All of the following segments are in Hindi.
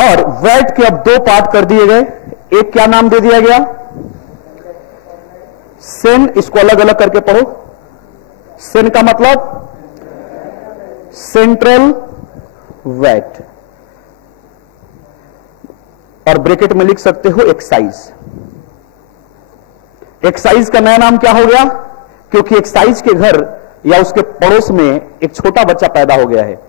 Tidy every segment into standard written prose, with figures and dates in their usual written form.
और वैट के अब दो पार्ट कर दिए गए। एक क्या नाम दे दिया गया, सेन, इसको अलग अलग करके पढ़ो। सेन का मतलब सेंट्रल वैट, और ब्रैकेट में लिख सकते हो एक्साइज। एक्साइज का नया नाम क्या हो गया, क्योंकि एक्साइज के घर या उसके पड़ोस में एक छोटा बच्चा पैदा हो गया है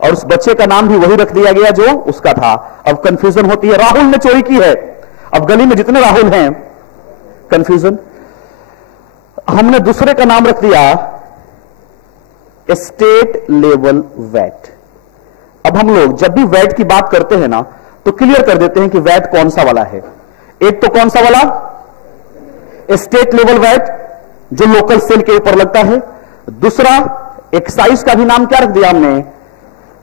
और उस बच्चे का नाम भी वही रख दिया गया जो उसका था। अब कंफ्यूजन होती है, राहुल ने चोरी की है, अब गली में जितने राहुल हैं, कंफ्यूजन। हमने दूसरे का नाम रख दिया स्टेट लेवल वैट। अब हम लोग जब भी वैट की बात करते हैं ना, तो क्लियर कर देते हैं कि वैट कौन सा वाला है। एक तो कौन सा वाला, स्टेट लेवल वैट जो लोकल सेल के ऊपर लगता है। दूसरा एक्साइज का भी नाम क्या रख दिया हमने,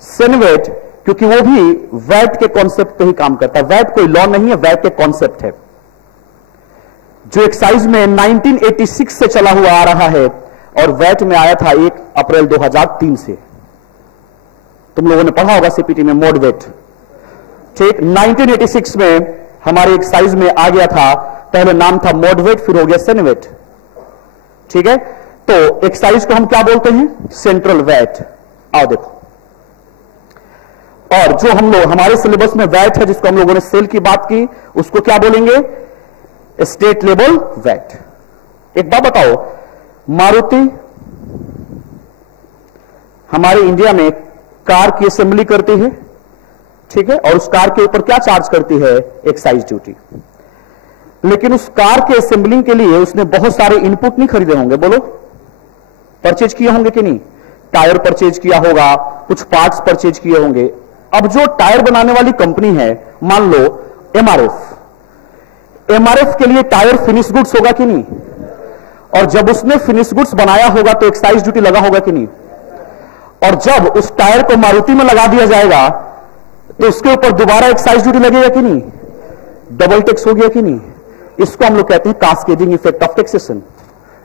सेनवेट, क्योंकि वो भी वैट के कॉन्सेप्ट पे ही काम करता है। वैट कोई लॉ नहीं है, वैट के कॉन्सेप्ट है जो एक्साइज में 1986 से चला हुआ आ रहा है और वैट में आया था 1 अप्रैल 2003 से। तुम लोगों ने पढ़ा होगा सीपीटी में मोड वेट, ठीक। 1986 में हमारे एक्साइज में आ गया था, पहले नाम था मोड वेट, फिर हो गया सेनवेट, ठीक है। तो एक्साइज को हम क्या बोलते हैं, सेंट्रल वैट। आओ देखो, और जो हम लोग हमारे सिलेबस में वैट है जिसको हम लोगों ने सेल की बात की, उसको क्या बोलेंगे, स्टेट लेवल वैट। एक बात बताओ, मारुति हमारे इंडिया में कार की असेंबली करती है, ठीक है, और उस कार के ऊपर क्या चार्ज करती है, एक्साइज ड्यूटी। लेकिन उस कार के असेंबलिंग के लिए उसने बहुत सारे इनपुट नहीं खरीदे होंगे, बोलो, परचेज किए होंगे कि नहीं। टायर परचेज किया होगा, कुछ पार्ट्स परचेज किए होंगे। अब जो टायर बनाने वाली कंपनी है, मान लो एमआरएफ, एमआरएफ के लिए टायर फिनिश गुड्स होगा कि नहीं, और जब उसने फिनिश गुड्स बनाया होगा तो एक्साइज ड्यूटी लगा होगा कि नहीं। और जब उस टायर को मारुति में लगा दिया जाएगा तो उसके ऊपर दोबारा एक्साइज ड्यूटी लगेगा कि नहीं, डबल टैक्स हो गया कि नहीं। इसको हम लोग कहते हैं cascading effect of taxation,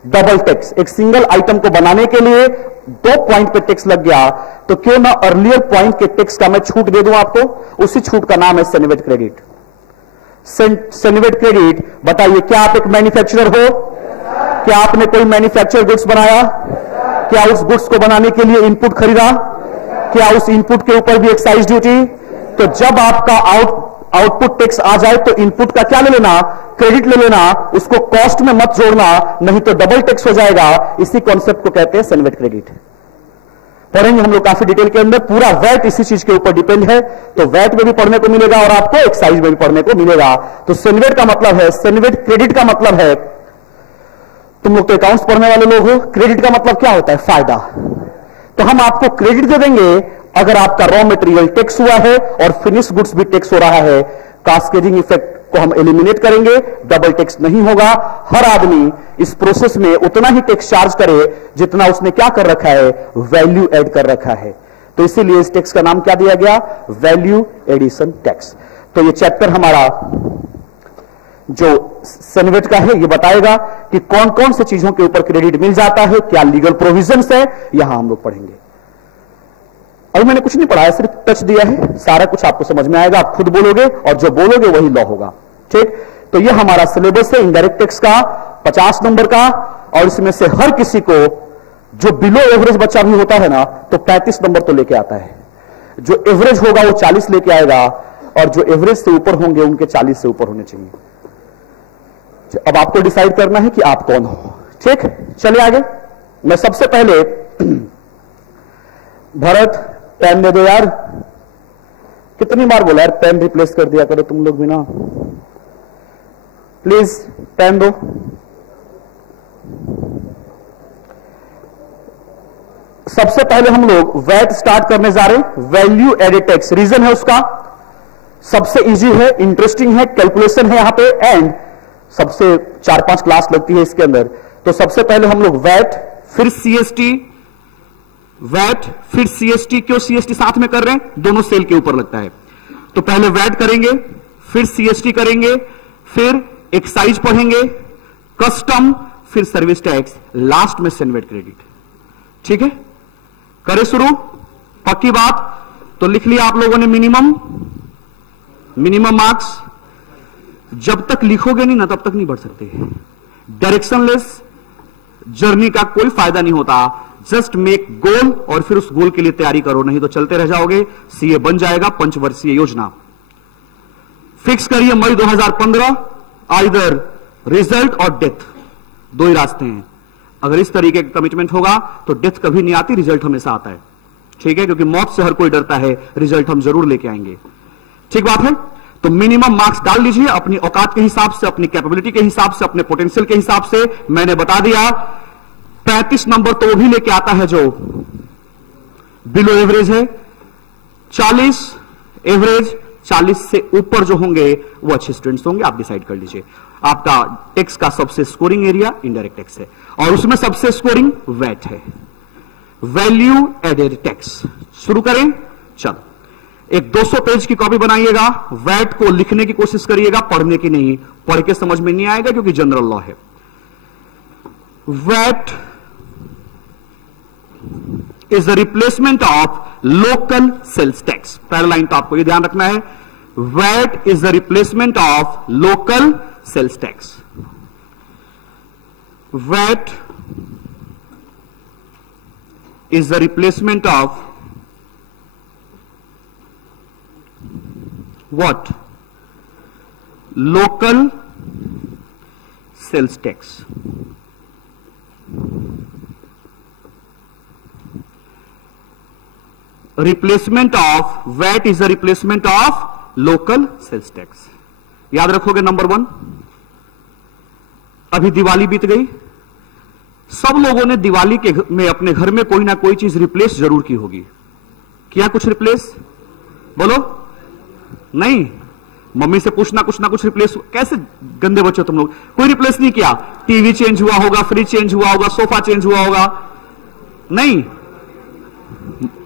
double tax. एक सिंगल आइटम को बनाने के लिए 2 पॉइंट पे टैक्स लग गया, तो क्यों ना अर्लियर पॉइंट के टैक्स का मैं छूट दे दूं आपको। उसी छूट का नाम है सेनिवेट क्रेडिट। सेनिवेट क्रेडिट, बताइए, क्या आप एक मैन्युफैक्चरर हो, क्या आपने कोई मैन्युफैक्चर गुड्स बनाया, क्या उस गुड्स को बनाने के लिए इनपुट खरीदा, क्या उस इनपुट के ऊपर भी एक्साइज ड्यूटी। तो जब आपका आउटपुट टैक्स आ जाए तो इनपुट का क्या ले लेना, क्रेडिट ले लेना, उसको कॉस्ट में मत जोड़ना, नहीं तो डबल टैक्स हो जाएगा। इसी कॉन्सेप्ट को कहते हैं सेनिवेट क्रेडिट। पढ़ेंगे हम लोग काफी डिटेल के अंदर, पूरा वैट इसी चीज के ऊपर डिपेंड है। तो वैट में भी पढ़ने को मिलेगा और आपको एक्साइज में भी पढ़ने को मिलेगा। तो सेनिवेट का मतलब है, सेनिवेट क्रेडिट का मतलब है, तुम लोग तो अकाउंट्स पढ़ने वाले लोग हो, क्रेडिट का मतलब क्या होता है, फायदा। तो हम आपको क्रेडिट दे देंगे अगर आपका रॉ मटेरियल टैक्स हुआ है और फिनिश गुड्स भी टैक्स हो रहा है। कास्केडिंग इफेक्ट को हम एलिमिनेट करेंगे, डबल टैक्स नहीं होगा। हर आदमी इस प्रोसेस में उतना ही टैक्स चार्ज करे जितना उसने क्या कर रखा है, वैल्यू ऐड कर रखा है। तो इसीलिए इस टैक्स का नाम क्या दिया गया, वैल्यू एडिशन टैक्स। तो ये चैप्टर हमारा जो सेनिवेट का है, ये बताएगा कि कौन कौन से चीजों के ऊपर क्रेडिट मिल जाता है, क्या लीगल प्रोविजंस है, यहां हम लोग पढ़ेंगे। अभी मैंने कुछ नहीं पढ़ाया, सिर्फ टच दिया है, सारा कुछ आपको समझ में आएगा। आप खुद बोलोगे और जो बोलोगे वही लॉ होगा, ठीक। तो ये हमारा सिलेबस है इनडायरेक्ट टैक्स का 50 नंबर का, और इसमें से हर किसी को जो बिलो एवरेज बच्चा भी होता है ना, तो 35 नंबर तो लेके आता है। जो एवरेज होगा वो 40 लेके आएगा, और जो एवरेज से ऊपर होंगे उनके 40 से ऊपर होने चाहिए। अब आपको डिसाइड करना है कि आप कौन हो, ठीक। चलिए आगे। मैं सबसे पहले, भरत पेन दे दो यार, कितनी बार बोला यार पेन रिप्लेस कर दिया करो तुम लोग भी ना, प्लीज पेन दो। सबसे पहले हम लोग वैट स्टार्ट करने जा रहे हैं, वैल्यू एडेड टैक्स। रीजन है उसका सबसे इजी है, इंटरेस्टिंग है, कैलकुलेशन है यहां पे, एंड सबसे 4-5 क्लास लगती है इसके अंदर। तो सबसे पहले हम लोग वैट, फिर सीएसटी, वैट फिर सीएसटी। क्यों सीएसटी साथ में कर रहे हैं, दोनों सेल के ऊपर लगता है। तो पहले वैट करेंगे, फिर सीएसटी करेंगे, फिर एक्साइज पढ़ेंगे, कस्टम, फिर सर्विस टैक्स, लास्ट में सेनिवेट क्रेडिट, ठीक है। करें शुरू, पक्की बात। तो लिख लिया आप लोगों ने मिनिमम मिनिमम मार्क्स जब तक लिखोगे नहीं ना तब तक नहीं बढ़ सकते। डायरेक्शनलेस जर्नी का कोई फायदा नहीं होता। जस्ट मेक गोल और फिर उस गोल के लिए तैयारी करो, नहीं तो चलते रह जाओगे। सीए बन जाएगा पंचवर्षीय योजना। फिक्स करिए मई 2015, आइदर रिजल्ट और डेथ, दो ही रास्ते हैं। अगर इस तरीके का कमिटमेंट होगा तो डेथ कभी नहीं आती, रिजल्ट हमेशा आता है। ठीक है, क्योंकि मौत से हर कोई डरता है, रिजल्ट हम जरूर लेके आएंगे। ठीक बात है। तो मिनिमम मार्क्स डाल लीजिए अपनी औकात के हिसाब से, अपनी कैपेबिलिटी के हिसाब से, अपने पोटेंशियल के हिसाब से। मैंने बता दिया 35 नंबर तो वो भी लेके आता है जो बिलो एवरेज है। 40 एवरेज, 40 से ऊपर जो होंगे वो अच्छे स्टूडेंट्स होंगे। आप डिसाइड कर लीजिए। आपका टैक्स का सबसे स्कोरिंग एरिया इनडायरेक्ट टैक्स है और उसमें सबसे स्कोरिंग वैट है, वैल्यू एडेड टैक्स। शुरू करें, चलो। एक 200 पेज की कॉपी बनाइएगा, वैट को लिखने की कोशिश करिएगा, पढ़ने की नहीं। पढ़ के समझ में नहीं आएगा क्योंकि जनरल लॉ है। VAT is the replacement of local sales tax. पहला लाइन तो आपको यह ध्यान रखना है, VAT is the replacement of local sales tax. VAT is the replacement of what? Local sales tax. Replacement of VAT is the replacement of local sales tax. याद रखोगे नंबर 1। अभी दिवाली बीत गई, सब लोगों ने दिवाली के में अपने घर में कोई ना कोई चीज रिप्लेस जरूर की होगी। किया कुछ रिप्लेस? बोलो। नहीं, मम्मी से पूछना कुछ ना कुछ रिप्लेस। कैसे गंदे बच्चे तुम लोग, कोई रिप्लेस नहीं किया। टीवी चेंज हुआ होगा, फ्रिज चेंज हुआ होगा, सोफा चेंज हुआ होगा, नहीं।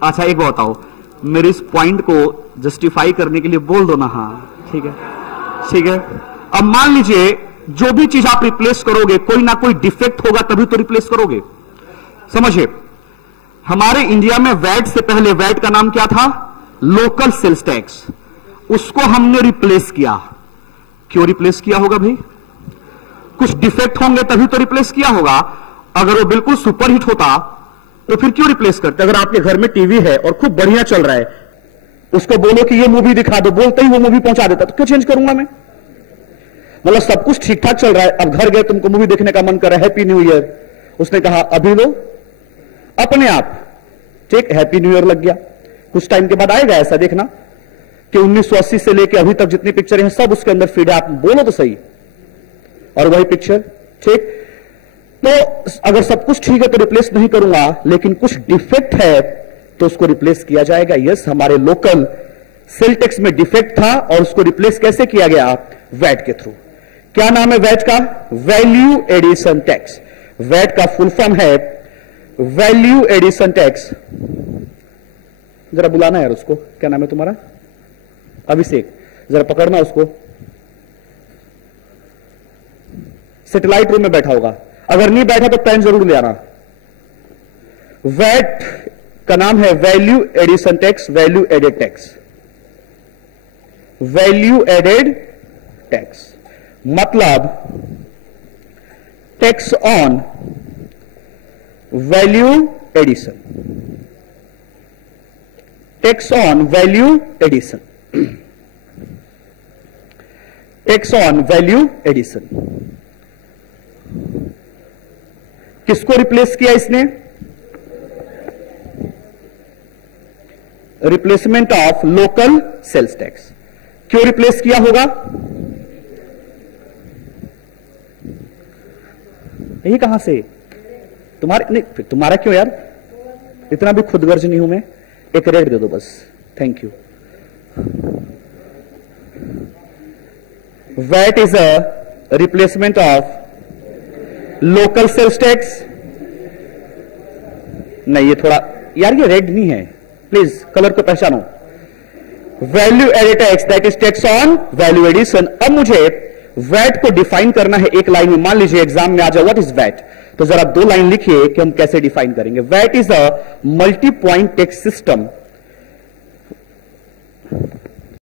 अच्छा एक बात बताओ, मेरे इस पॉइंट को जस्टिफाई करने के लिए बोल दो ना। हाँ ठीक है, ठीक है। अब मान लीजिए जो भी चीज आप रिप्लेस करोगे कोई ना कोई डिफेक्ट होगा तभी तो रिप्लेस करोगे। समझिए, हमारे इंडिया में वैट से पहले वैट का नाम क्या था? Local sales tax. उसको हमने रिप्लेस किया। क्यों रिप्लेस किया होगा भाई? कुछ डिफेक्ट होंगे तभी तो रिप्लेस किया होगा। अगर वो बिल्कुल सुपरहिट होता तो फिर क्यों रिप्लेस करते? अगर आपके घर में टीवी है और खूब बढ़िया चल रहा है, उसको बोलो कि ये मूवी दिखा दो, बोलते ही वो मूवी पहुंचा देता, तो क्यों चेंज करूंगा मैं? मतलब सब कुछ ठीक ठाक चल रहा है, अब घर गए तुमको मूवी देखने का मन कर रहा है, हैप्पी न्यू ईयर। उसने कहा अभी लो, अपने आप ठीक हैप्पी न्यू ईयर लग गया। कुछ टाइम के बाद आएगा ऐसा, देखना कि 1980 से लेके अभी तक जितनी पिक्चर हैं सब उसके अंदर फीड है। आप बोलो तो सही, और वही पिक्चर। ठीक, तो अगर सब कुछ ठीक है तो रिप्लेस नहीं करूंगा, लेकिन कुछ डिफेक्ट है तो उसको रिप्लेस किया जाएगा। यस, हमारे लोकल सेल टैक्स में डिफेक्ट था और उसको रिप्लेस कैसे किया गया? वैट के थ्रू। क्या नाम है वैट का? Value addition tax. वैट का फुल फॉर्म है वैल्यू एडिशन टैक्स। जरा बुलाना यार उसको, क्या नाम है तुम्हारा? अभिषेक, जरा पकड़ना उसको। सैटेलाइट रूम में बैठा होगा, अगर नहीं बैठा तो पेन जरूर ले आना। वैट का नाम है value addition tax, value added tax. Value added tax मतलब tax on value addition. Tax on value addition, tax on value addition. किसको रिप्लेस किया इसने? Replacement of local sales tax. क्यों रिप्लेस किया होगा? ये कहां से? तुम्हारे नहीं, तुम्हारा क्यों यार? इतना भी खुदगर्ज नहीं हूं मैं। एक रेड दे दो बस, thank you. VAT is a replacement of local sales tax. नहीं, ये थोड़ा यार, ये रेड नहीं है, प्लीज कलर को पहचानो। Value added tax that is tax on value addition. अब मुझे वैट को डिफाइन करना है एक लाइन में। मान लीजिए एग्जाम में आ जाए व्हाट इज वैट, तो जरा 2 लाइन लिखिए कि हम कैसे डिफाइन करेंगे। VAT is a multi point tax system